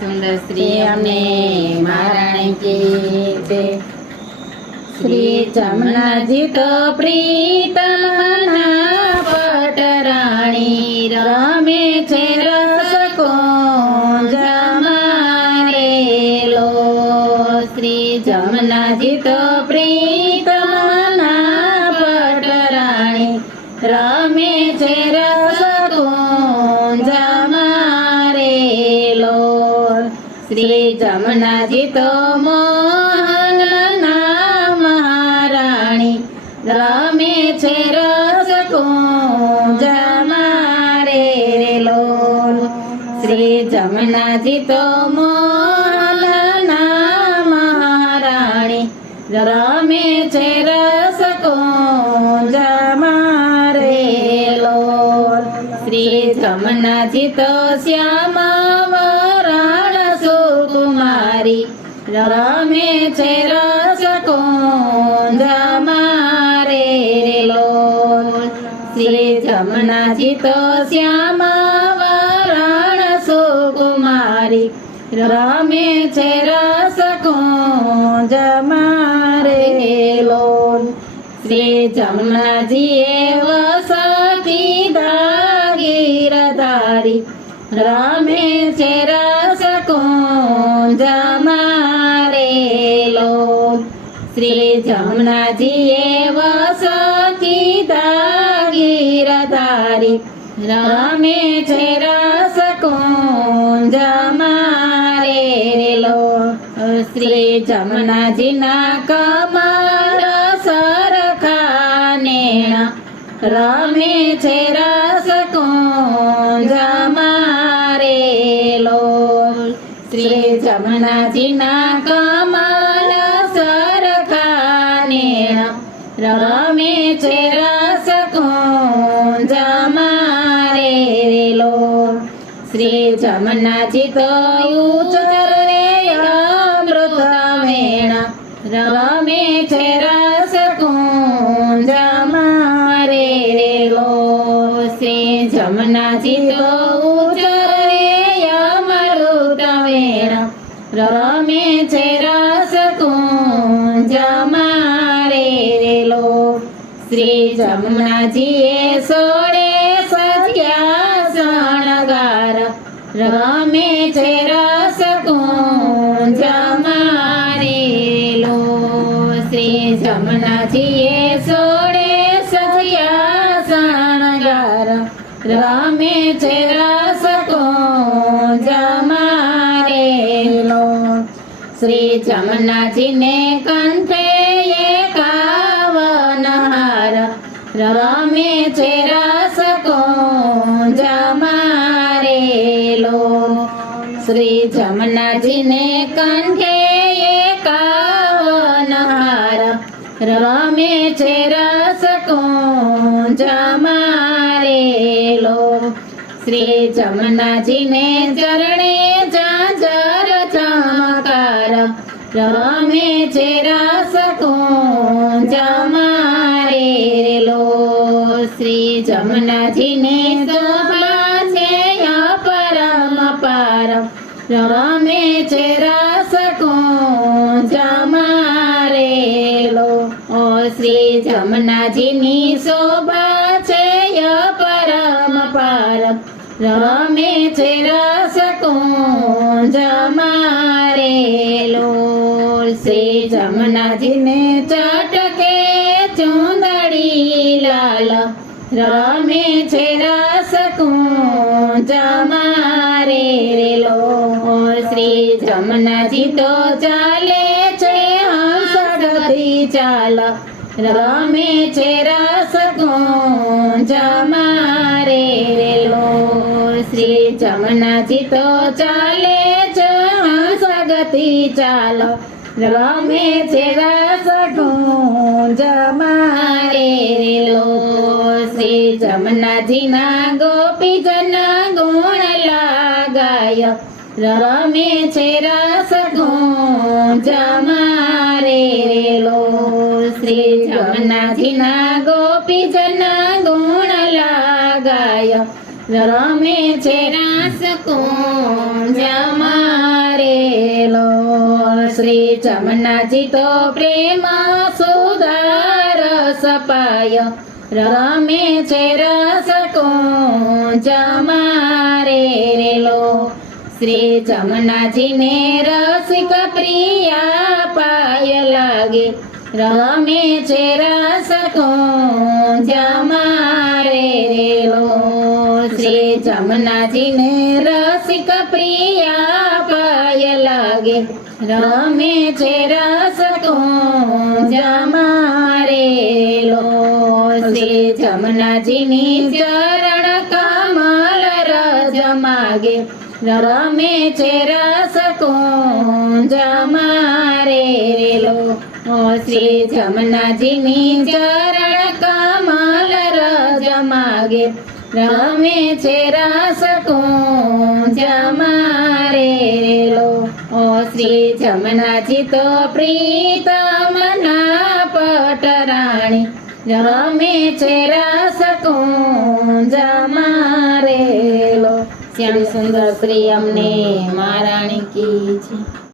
સુંદર શ્રી અમને મહારાણી કી જય. શ્રી જમનાજી તો પ્રીતમના પટરાણી રમે છે રસ કુંજમાં રેલો. શ્રી જમનાજી તો પ્રીતમના પટરાણી રમે છે રસ કુંજમાં રેલો. શ્રી જમનાજી તો મોહનના મહારાણી રમે છે રસ કુંજમાં રેલો. શ્રી જમનાજી તો મોહનના મહારાણી રમે છે રસ કુંજમાં રેલો. શ્રી જમનાજી તો શ્યામ વરણ સુકુમારી રમે છે રસ કુંજમાં રેલો. શ્રી જમનાજી તો શ્યામ વરણ સુકુમારી રમે છે રસ કુંજમાં રેલો. શ્રી જમનાજીએ વસતી ગીરધારી રમે છે રસ કુંજમાં રેલો. શ્રી જમનાજીએ વસતી ગીરધારી રમે છે રસ કુંજમાં રેલો. શ્રી જમનાજીના કમર સરખા નેણા રમે છે રસ કુંજમાં રેલો. શ્રી જમનાજીના કમલ સરખા નેણા રમે છે રસ કુંજમાં રેલો. શ્રી જમનાજી તો ઉચરે અમૃત વેણા રમે છે રસ કુંજમાં રેલો. શ્રી જમનાજી તો ઉચરે અમૃત વેણા રમે છે રસ કુંજમાં રેલો. શ્રી જમનાજીએ સોળે સજ્યા શણગાર રમે છે રસ કુંજમાં રેલો. શ્રી જમનાજીએ સોળે સજ્યા શણગાર રમે છે રસ કુંજમાં રેલો. શ્રી જમનાજીને કંઠે એકાવન હાર રમે છે રસ કુંજમાં રેલો. શ્રી જમનાજીને કંઠે એકાવન હાર રમે છે રસ કુંજમાં રેલો. શ્રી જમનાજીને ચરણે ઝાંઝર ચમકાર રમે છે રસ કુંજમાં રેલો. શ્રી જમનાજીને શોભા છે અપરંપાર રમે છે રસ કુંજમાં રેલો. શ્રી જમનાજીની શોભા છે અપરંપાર રમે છે રસ કુંજમાં રેલો. શ્રી જમનાજીને ચટકે ચુંદડી લાલ રમે છે રસ કુંજમાં રેલો. શ્રી જમનાજી તો ચાલે છે હંસગતી ચાલ રમે છે રસ કુંજમાં રેલો. શ્રી જમનાજી તો ચાલે છે હંસગતી ચાલ રમે છે રસ કુંજમાં રેલો. શ્રી જમનાજીના ગોપીજન ગુણ લાગાય રમે છે રસ કુંજમાં રેલો. શ્રી જમનાજીના ગોપીજન ગુણ લાગાય રમે છે રાસ કુંજમાં શ્રી જમનાજી તો પ્રેમ સુધાર સપાય રમે છે રસ કુંજ મારે રેલો શ્રી જમનાજીને રસિક પ્રિયા પાય લાગે રમે છે રસ કુંજ મારે રેલો શ્રી જમનાજીને રસિક પ્રિયા પાય લાગે રમે છે રસ કુંજ મારે રેલો શ્રી જમનાજીની ચરણ કમલ રજ માગે રમે છે રસ કુંજ મારે રેલો શ્રી જમનાજીની ચરણ કમલ રજ માગે રમે છે રસ કુંજ મારે રેલો શ્રી જમનાજી તો પ્રીતમના પટરાણી રમે છે રસ કુંજ મારે રેલો શ્યામ સુંદર શ્રી અમને મહારાણી કી છે.